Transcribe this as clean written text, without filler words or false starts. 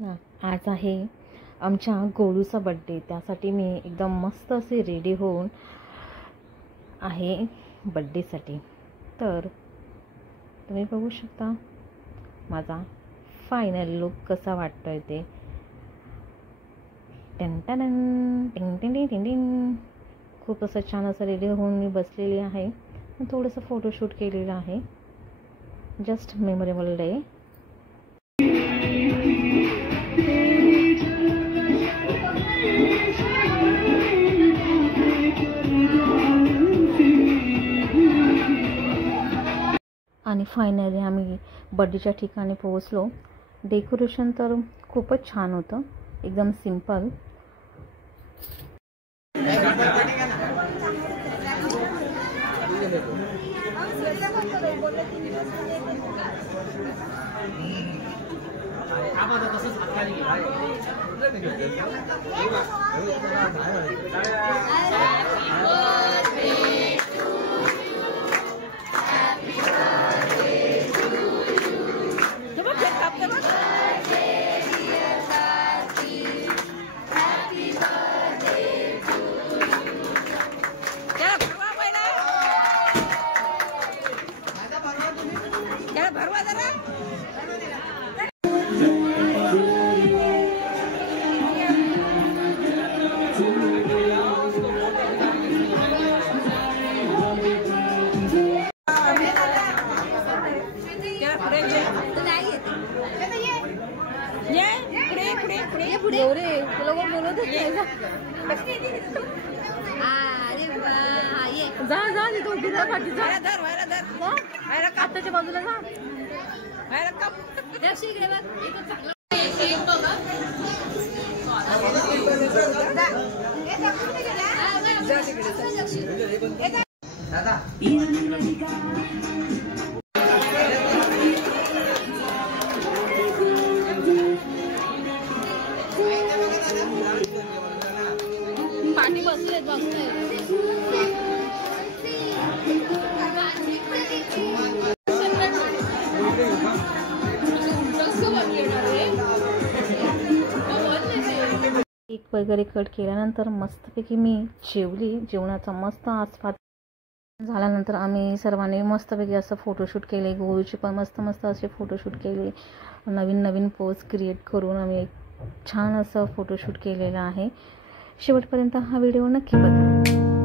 आज आहे आमच्या गोलूचा बड्डे, त्यासाठी मी एकदम मस्त असे रेडी होऊन आहे बड्डेसाठी। तर तुम्ही बघू शकता माझा फायनल लुक कसा वाटतोय ते। टन टन टिंग टिंग टिंग टिंग टिंग। खूप असं छान असं रेडी होऊन मी बसलेली आहे, थोडंसं फोटोशूट केलेलं आहे। Just memorable day. आणि फायनली आम्ही बर्थडेच्या ठिकाणी पोहोचलो। डेकोरेशन तर खूपच छान होतं, एकदम सिंपल। आताच्या बाजूला जा। पाठी बसले केक वगैरे कट केल्यानंतर मस्तपैकी मी जेवली। जेवणाचा मस्त आस्वाद झाल्यानंतर आम्ही सर्वांनी मस्तपैकी असं फोटोशूट केले। गोलूचे पण मस्त मस्त असे फोटोशूट केले। नवीन नवीन पोज क्रिएट करून आम्ही छान असं फोटोशूट केलेलं आहे। शेवटपर्यंत हा व्हिडिओ नक्की बघा।